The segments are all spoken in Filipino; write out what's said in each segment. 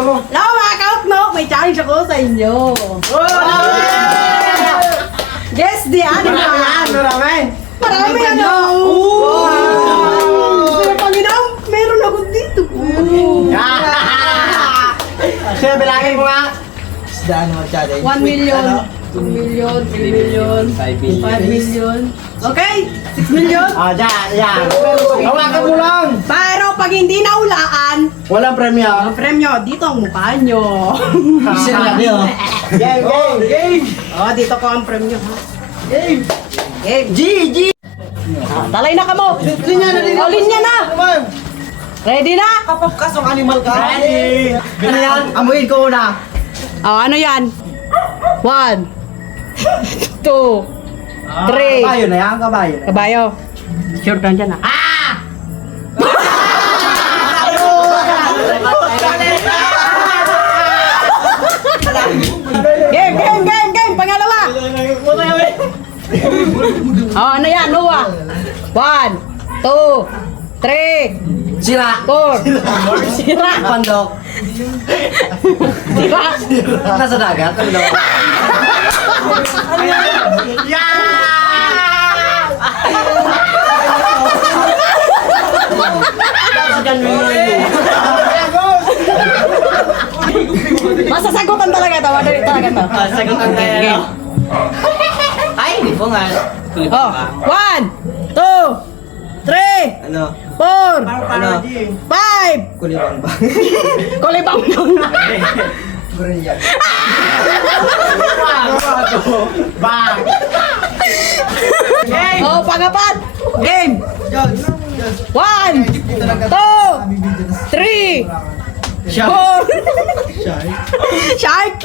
mo. Hello mga kauknok! May challenge ako sa inyo. Guess the animal. Marami. Marami ano. Pero Panginoon, meron ako dito. Sino bilangin mo nga? 1 million. 2 million, 3 million, 5 million. Okay, 6 million. Yan. Hawakan mo lang. Pero pag hindi naulaan, Walang premyo. ang premyo, dito ang mukha nyo. Game. Oh, dito ko ang premyo ha. Game. Game. G. Talay na ka mo. Linya na din. Oh, linya na. Ready na? Kapag kasong animal ka. Ready. Ano yan? Amuin ko una. Oh, ano yan? 1 2 3 Kabayo na yan, kabayo. Kabayo. Sure ka dyan ah. Game! Pangalawa! Oh, ano yan? Noah? 1 2 3 Sira. 4 Sira! Pandok. Sira! Nasa dagat. Ano daw? Masasagutan talaga ito. Madali talaga ito. Sagutan tayo. Game. Ay, hindi po nga. Oh, 1 2 3 Ano? 4 Ano? 5 Kulibang ba? Kulibang Brilliant. Bang! Oh, pangapat. Game. 1 2 3 4 Shark.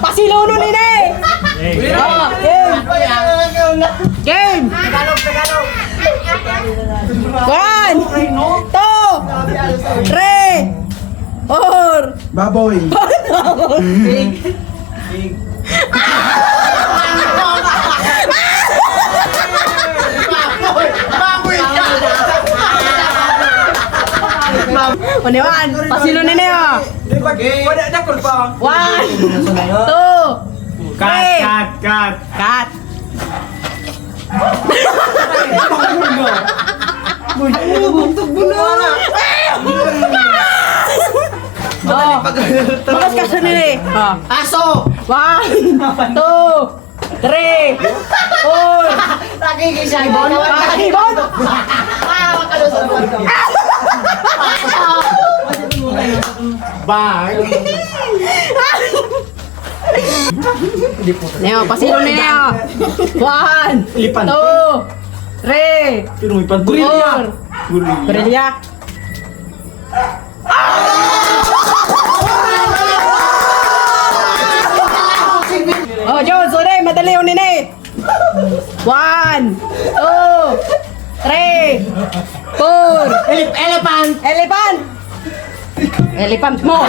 Pasiluno ni Ne. Oh, game. Game. 1 2 3 4 Baboy. Unewan, pasilo ni Neo. Wala na ko pa. 1 2 Cut. Cut. Oh, bakas ka sa nila eh. Oh. Aso! 1 2 3 4 Nakikisya. Ibon? Ibon? Bang! Neo, pasilo ni Neo. 1 Lipan. 2 3 Pero may paggurilya. 4 Gorilla. Oh, Jones, ulit, madali unin eh. 1 2 3 4 Elephant! Elephant! Elephant mo!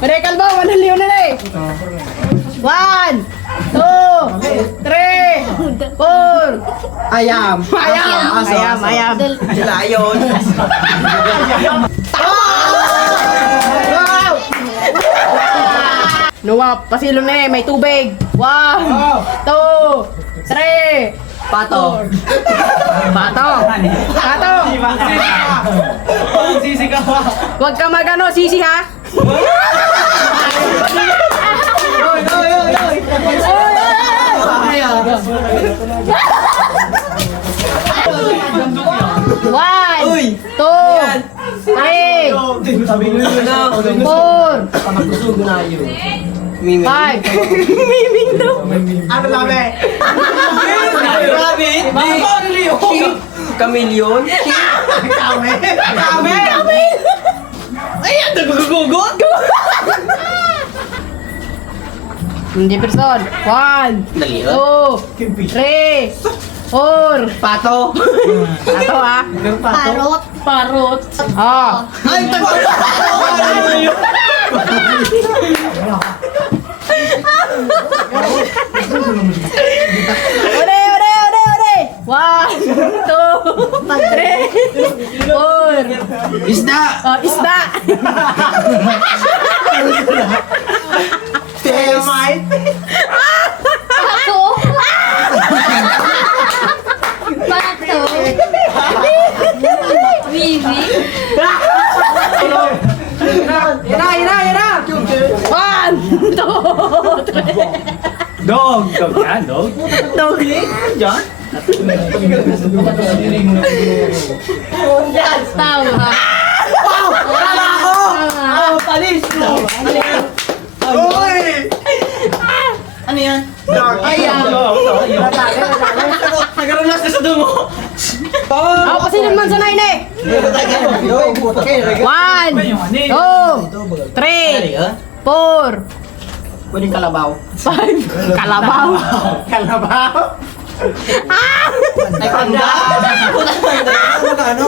Mare kalbo, madali unin eh. 1 2 3 4 Ayam! Ayam. Sila yun! Noah, pasilo na eh, may tubig. 1 2 3 Pato! Pato! Sisi ka pa. Huwag ka magano, sisi ha? One, two, three, four, five. Miming daw. Ano namin? Rabbit? Chameleon? Kami? Ayan, naggugugot! Hindi person. 1 Dali, 2 3 4. Pato. Pato ah. Parot. Parot. Oh. Ay, tago. Ode. 1, 2, 3, 4. Isda. Oh, isda. Termite. Pato. Pato. Bibi. Yan na. 1, 2, 3. Dog. Dog yan, dog. Dog. Diyan. Tama. Tama ako. Tama. Palis. Uy. Ano yan? Dog. Ayan. Nagaranas na sa dungo. Oh, pasilin man sa 9 eh. 1, 2, 3, 4, Pwedeng kalabaw. 5. Kalabaw. Kalabaw. Ay, panda. Ano?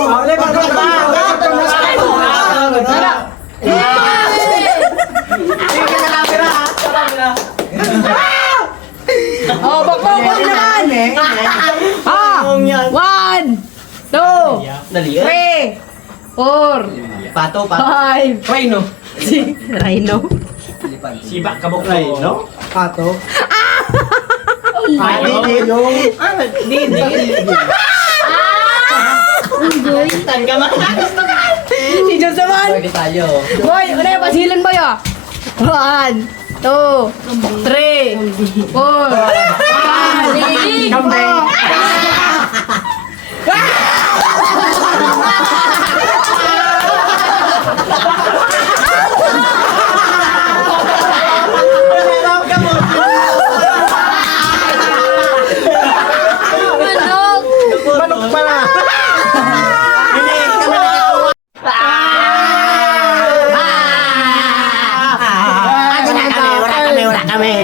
Oh, bakbo ko din naman. Ah, 1, 2, Dali. 3, 4, Pato, 5, Rhino. 6. Rhino. Sibak kabok na yun, no? Pato. Pato. Unggoy. Si Diyos naman. Pwede tayo. Boy, ano yung pasilin mo yun? 1, 2, 3, 4, 5, Kambing. Kambing.